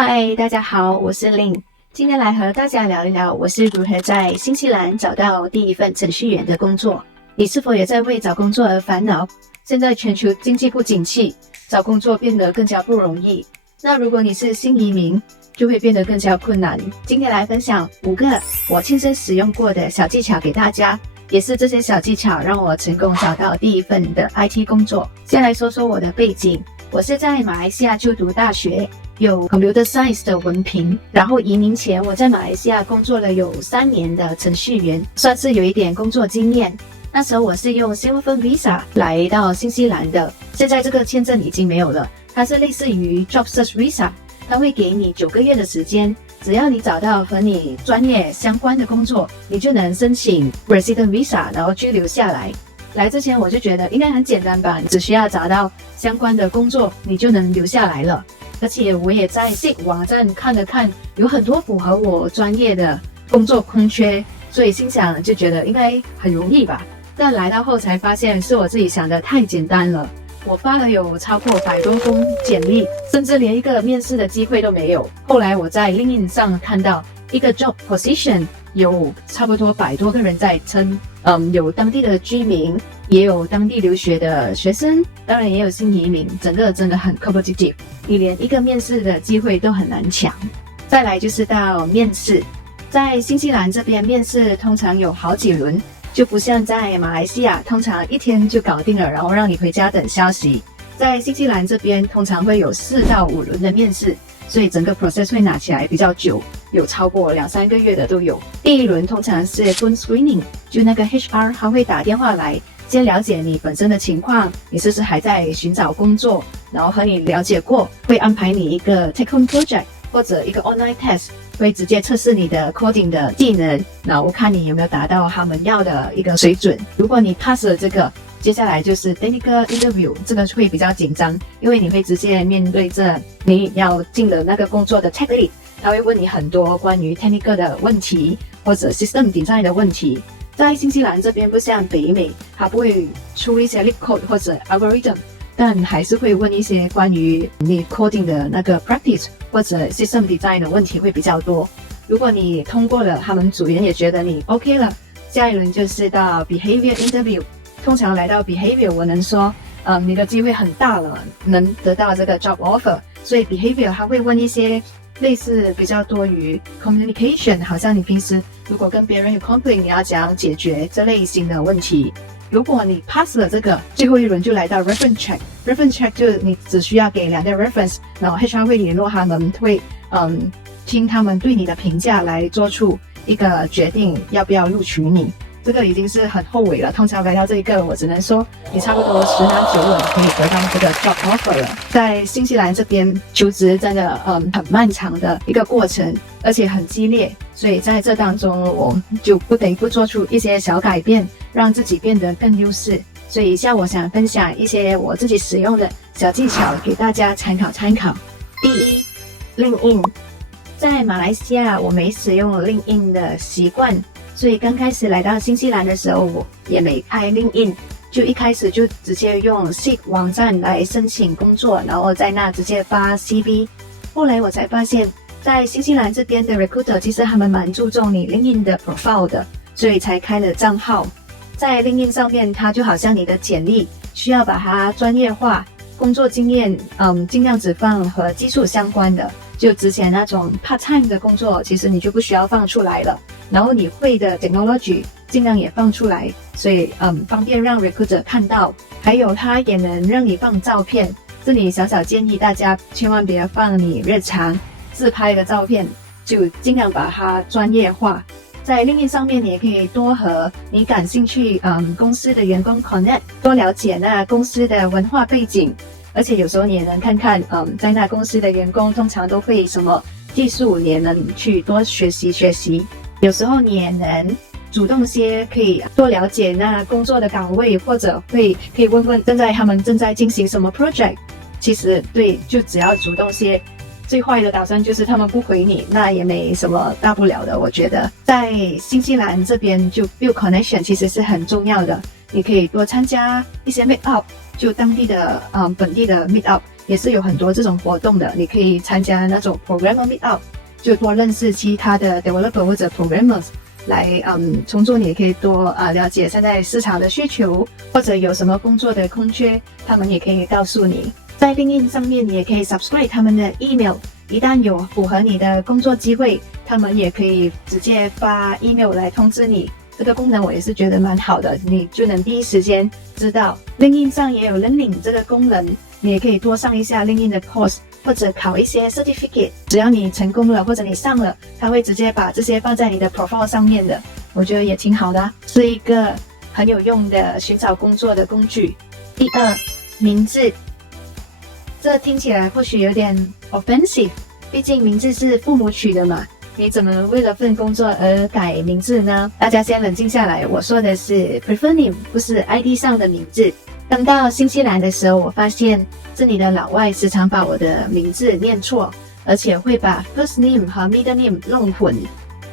嗨，大家好，我是 Lin， 今天来和大家聊一聊我是如何在新西兰找到第一份程序员的工作。你是否也在为找工作而烦恼？现在全球经济不景气，找工作变得更加不容易。那如果你是新移民，就会变得更加困难。今天来分享5个我亲身使用过的小技巧给大家，也是这些小技巧让我成功找到第一份的 IT 工作。先来说说我的背景，我是在马来西亚就读大学，有 Computer Science 的文凭，然后移民前我在马来西亚工作了有3年的程序员，算是有一点工作经验。那时候我是用 Silver Visa 来到新西兰的，现在这个签证已经没有了，它是类似于 Job Search Visa， 它会给你9个月的时间，只要你找到和你专业相关的工作，你就能申请 Resident Visa 然后居留下来。来之前我就觉得应该很简单吧，只需要找到相关的工作你就能留下来了。而且我也在 Seek 网站看了看，有很多符合我专业的工作空缺，所以心想就觉得应该很容易吧。但来到后才发现是我自己想的太简单了，我发了有超过100多封简历，甚至连一个面试的机会都没有。后来我在 LinkedIn 上看到一个 job position 有差不多100多个人在称，有当地的居民，也有当地留学的学生，当然也有新移民，整个真的很 competitive， 你连一个面试的机会都很难抢。再来就是到面试，在新西兰这边面试通常有好几轮，就不像在马来西亚通常1天就搞定了，然后让你回家等消息。在新西兰这边通常会有4到5轮的面试，所以整个 process 会拿起来比较久，有超过2-3个月的都有。第一轮通常是 phone screening， 就那个 HR 他会打电话来，先了解你本身的情况，你是不是还在寻找工作，然后和你了解过，会安排你一个 take home project 或者一个 online test， 会直接测试你的 coding 的技能，然后看你有没有达到他们要的一个水准。如果你 pass 了这个，接下来就是 technical interview， 这个会比较紧张，因为你会直接面对着你要进的那个工作的 tech lead， 他会问你很多关于 technical 的问题或者 system design 的问题。在新西兰这边不像北美，它不会出一些 leak code 或者 algorithm， 但还是会问一些关于你 coding 的那个 practice 或者 system design 的问题会比较多。如果你通过了，他们组员也觉得你 OK 了，下一轮就是到 behavior interview。通常来到 behavior， 我能说，你的机会很大了，能得到这个 job offer。所以 behavior 他会问一些类似比较多于 communication， 好像你平时如果跟别人有 conflict， 你要怎样解决这类型的问题。如果你 pass 了这个，最后一轮就来到 reference check。reference check 就是你只需要给2个 reference， 然后 HR 会联络他们，会听他们对你的评价来做出一个决定要不要录取你。这个已经是很后悔了，通常来到这一个，我只能说你差不多10拿9稳可以得到这个 job offer 了。在新西兰这边求职真的很漫长的一个过程，而且很激烈，所以在这当中我就不得不做出一些小改变，让自己变得更优势。所以以下我想分享一些我自己使用的小技巧给大家参考参考。第一， LinkedIn。 在马来西亚我没使用 LinkedIn 的习惯，所以刚开始来到新西兰的时候，我也没开 LinkedIn， 就一开始就直接用 Seek 网站来申请工作，然后在那直接发 CV。 后来我才发现，在新西兰这边的 recruiter 其实他们蛮注重你 LinkedIn 的 profile 的，所以才开了账号。在 LinkedIn 上面，它就好像你的简历，需要把它专业化，工作经验尽量只放和技术相关的，就之前那种 part time 的工作其实你就不需要放出来了，然后你会的 technology 尽量也放出来，所以方便让 recruiter 看到。还有它也能让你放照片，这里小小建议大家千万别放你日常自拍的照片，就尽量把它专业化。在 LinkedIn 上面，你也可以多和你感兴趣公司的员工 connect， 多了解那公司的文化背景，而且有时候你也能看看在那公司的员工通常都会什么技术，你也能去多学习学习。有时候你也能主动些，可以多了解那工作的岗位，或者可以问问他们正在进行什么 project。 其实对，就只要主动些，最坏的打算就是他们不回你，那也没什么大不了的。我觉得在新西兰这边就 build connection 其实是很重要的，你可以多参加一些 meet up， 就当地的本地的 meet up，也是有很多这种活动的，你可以参加那种 programmer meetup， 就多认识其他的 developer 或者 programmers。来从中你也可以多了解现在市场的需求，或者有什么工作的空缺，他们也可以告诉你。在 LinkedIn 上面你也可以 subscribe 他们的 email， 一旦有符合你的工作机会，他们也可以直接发 email 来通知你。这个功能我也是觉得蛮好的，你就能第一时间知道。LinkedIn 上也有 Learning 这个功能，你也可以多上一下 LinkedIn 的 course，或者考一些 certificate， 只要你成功了或者你上了，他会直接把这些放在你的 profile 上面的，我觉得也挺好的，是一个很有用的寻找工作的工具。第二，名字，这听起来或许有点 offensive， 毕竟名字是父母取的嘛，你怎么为了份工作而改名字呢？大家先冷静下来，我说的是 prefer name， 不是 ID 上的名字。刚到新西兰的时候，我发现这里的老外时常把我的名字念错，而且会把 first name 和 middle name 弄混，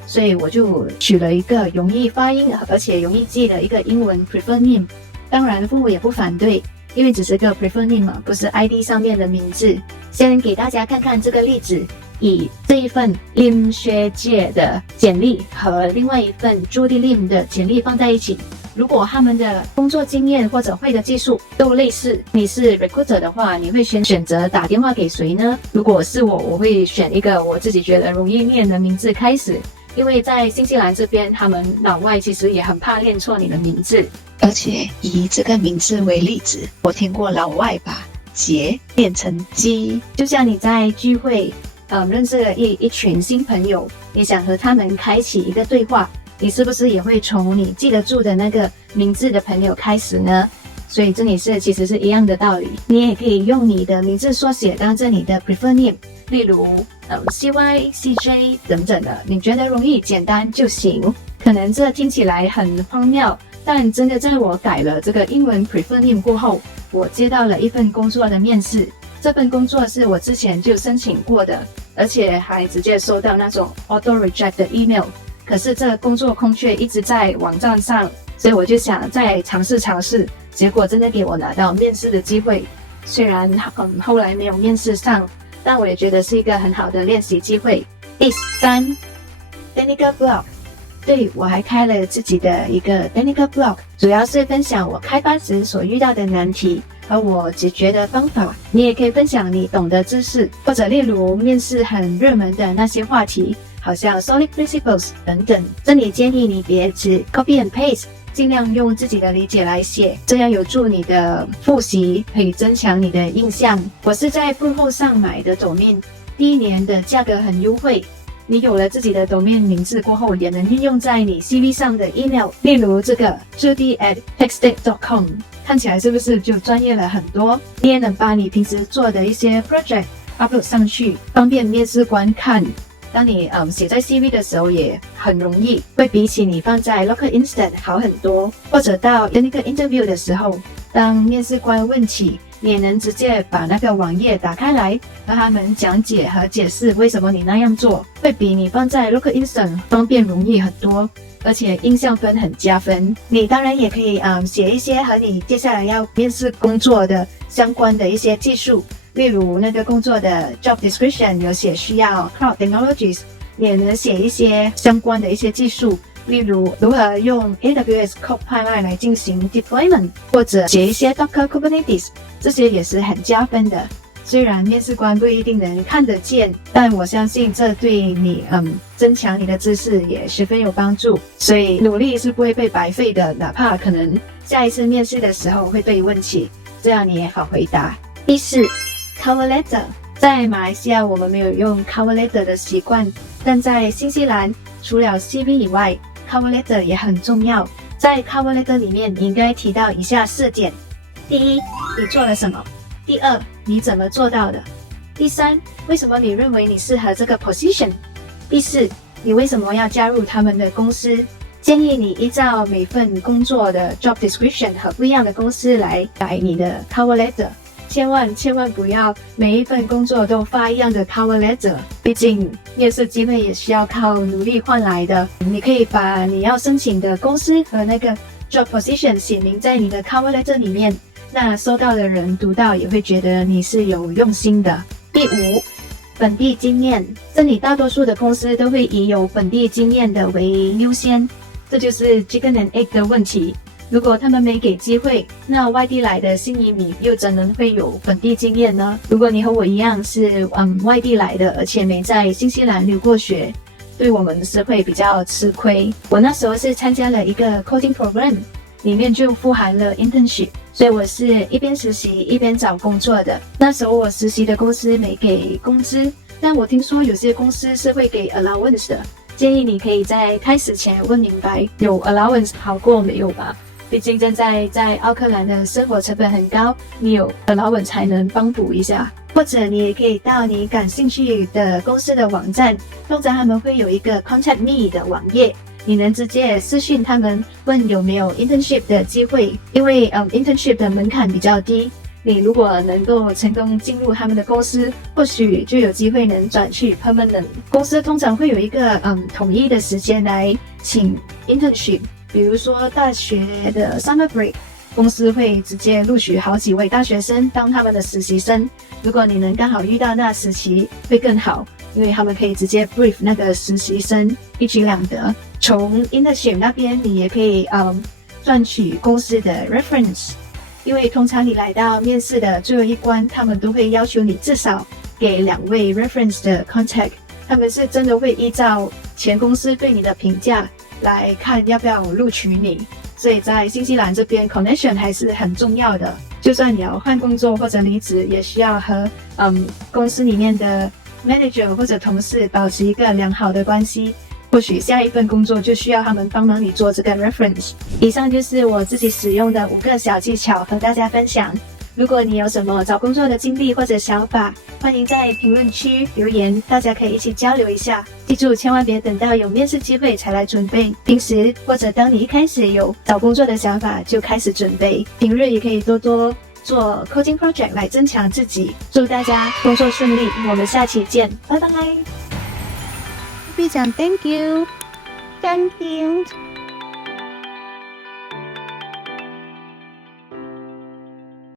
所以我就取了一个容易发音而且容易记的一个英文 prefer name。当然父母也不反对，因为只是个 prefer name 嘛，不是 ID 上面的名字。先给大家看看这个例子，以这一份 Lim 学姐的简历和另外一份 Judy Lim 的简历放在一起，如果他们的工作经验或者会的技术都类似，你是 recruiter 的话，你会选择打电话给谁呢？如果是我会选一个我自己觉得容易念的名字开始，因为在新西兰这边，他们老外其实也很怕念错你的名字。而且以这个名字为例子，我听过老外把杰念成鸡，就像你在聚会认识了一群新朋友，你想和他们开启一个对话，你是不是也会从你记得住的那个名字的朋友开始呢？所以这里其实是一样的道理，你也可以用你的名字缩写当成你的 prefer name， 例如CY、CJ 等等的，你觉得容易简单就行。可能这听起来很荒谬，但真的在我改了这个英文 prefer name 过后，我接到了一份工作的面试。这份工作是我之前就申请过的，而且还直接收到那种 auto reject 的 email。可是这个工作空缺一直在网站上，所以我就想再尝试，结果真的给我拿到面试的机会。虽然后来没有面试上，但我也觉得是一个很好的练习机会。第三 Technical Blog， 对，我还开了自己的一个 Technical Blog， 主要是分享我开发时所遇到的难题和我解决的方法。你也可以分享你懂的知识，或者例如面试很热门的那些话题，好像 Solid Principles 等等。这里建议你别只 copy and paste， 尽量用自己的理解来写，这样有助你的复习，可以增强你的印象。我是在部落上买的domain，第一年的价格很优惠。你有了自己的domain名字过后，也能运用在你 CV 上的 email， 例如这个 judy@techstep.com， 看起来是不是就专业了很多？你也能把你平时做的一些 project upload 上去，方便面试官看。当你写在 CV 的时候也很容易，会比起你放在 Local Instant 好很多。或者到那个 interview 的时候，当面试官问起，你也能直接把那个网页打开来，和他们讲解和解释为什么你那样做，会比你放在 Local Instant 方便容易很多，而且印象分很加分。你当然也可以写一些和你接下来要面试工作的相关的一些技术，例如那个工作的 job description 有写需要 cloud technologies， 也能写一些相关的一些技术，例如如何用 AWS Copilot 来进行 deployment， 或者写一些 Docker Kubernetes， 这些也是很加分的。虽然面试官不一定能看得见，但我相信这对你增强你的知识也十分有帮助。所以努力是不会被白费的，哪怕可能下一次面试的时候会被问起，这样你也好回答。第四 Cover Letter， 在马来西亚我们没有用 Cover Letter 的习惯，但在新西兰除了 CV 以外， Cover Letter 也很重要。在 Cover Letter 里面你应该提到以下4点：第一，你做了什么；第二，你怎么做到的；第三，为什么你认为你适合这个 position；第四，你为什么要加入他们的公司。建议你依照每份工作的 job description 和不一样的公司来改你的 cover letter， 千万不要每一份工作都发一样的 cover letter， 毕竟面试机会也需要靠努力换来的。你可以把你要申请的公司和那个 job position 写明在你的 cover letter 里面，那收到的人读到也会觉得你是有用心的。第5，本地经验。这里大多数的公司都会以有本地经验的为优先，这就是 chicken and egg 的问题。如果他们没给机会，那外地来的新移民又怎能会有本地经验呢？如果你和我一样是外地来的，而且没在新西兰留过学，对我们是会比较吃亏。我那时候是参加了一个 coding program， 里面就富含了 internship， 所以我是一边实习一边找工作的。那时候我实习的公司没给工资，但我听说有些公司是会给 allowance 的，建议你可以在开始前问明白有 allowance 好过没有吧。毕竟现在在奥克兰的生活成本很高，你有 allowance 才能帮补一下。或者你也可以到你感兴趣的公司的网站，通常他们会有一个 contact me 的网页，你能直接私讯他们问有没有 internship 的机会，因为internship 的门槛比较低，你如果能够成功进入他们的公司，或许就有机会能转去 permanent。 公司通常会有一个统一的时间来请 internship， 比如说大学的 summer break， 公司会直接录取好几位大学生当他们的实习生。如果你能刚好遇到那时期会更好，因为他们可以直接 brief 那个实习生，一举两得。从 internship 那边你也可以赚取公司的 reference， 因为通常你来到面试的最后一关，他们都会要求你至少给2位 reference 的 contact， 他们是真的会依照前公司对你的评价来看要不要录取你。所以在新西兰这边 connection 还是很重要的，就算你要换工作或者离职，也需要和公司里面的 manager 或者同事保持一个良好的关系，或许下一份工作就需要他们帮忙你做这个 reference。 以上就是我自己使用的5个小技巧和大家分享。如果你有什么找工作的经历或者想法，欢迎在评论区留言，大家可以一起交流一下。记住，千万别等到有面试机会才来准备，平时或者当你一开始有找工作的想法就开始准备，平日也可以多多做 coding project 来增强自己。祝大家工作顺利，我们下期见，拜拜。非常 thank you。